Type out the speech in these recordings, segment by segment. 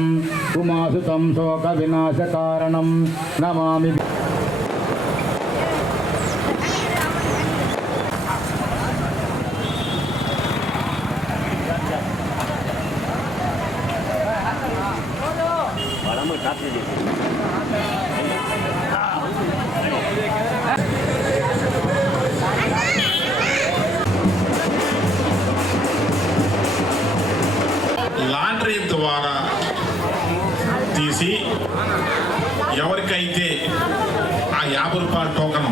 ఉమాసుతం శోక వినాశ కారణం నమామి. లాండ్రీ ద్వారా తీసి ఎవరికైతే ఆ 50 రూపాయల టోకను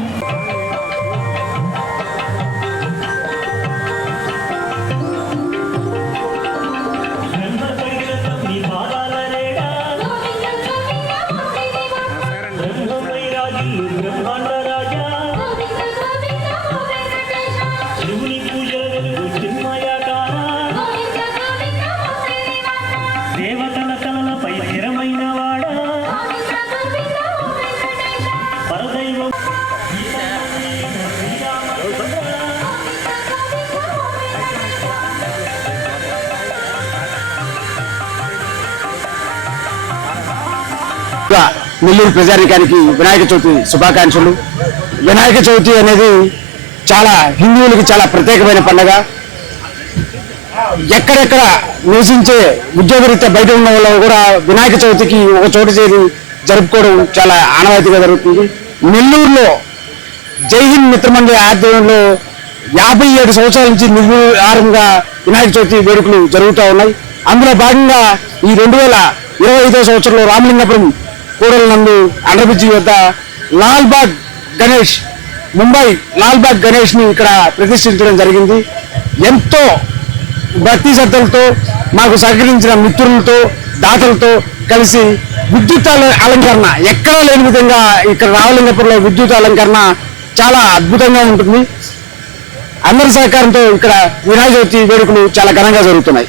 నెల్లూరు ప్రజానికానికి వినాయక చవితి శుభాకాంక్షలు. వినాయక చవితి అనేది చాలా హిందువులకి చాలా ప్రత్యేకమైన పండుగ. ఎక్కడెక్కడ నివసించే ఉద్యోగరీత్యా బయట ఉన్న వాళ్ళు కూడా వినాయక చవితికి ఒక చోట చేరి జరుపుకోవడం చాలా ఆనవాయితీగా జరుగుతుంది. నెల్లూరులో జై హింద్ మిత్రమండలి ఆధ్వర్యంలో 57 సంవత్సరాల నుంచి నిర్విహారంగా వినాయక చవితి వేడుకలు జరుగుతూ ఉన్నాయి. అందులో భాగంగా ఈ 2025వ సంవత్సరంలో రామలింగపురం కూడల నందు అండర్ బ్రిడ్జి వద్ద లాల్బాగ్ గణేష్ ముంబై లాల్బాగ్ గణేష్ ని ఇక్కడ ప్రతిష్ఠించడం జరిగింది. ఎంతో భక్తి శ్రద్ధలతో మాకు సహకరించిన మిత్రులతో దాతలతో కలిసి విద్యుత్ అలంకరణ ఎక్కడా లేని విధంగా ఇక్కడ రామలింగపురంలో విద్యుత్ అలంకరణ చాలా అద్భుతంగా ఉంటుంది. అందరి సహకారంతో ఇక్కడ వినాయక చవితి వేడుకలు చాలా ఘనంగా జరుగుతున్నాయి.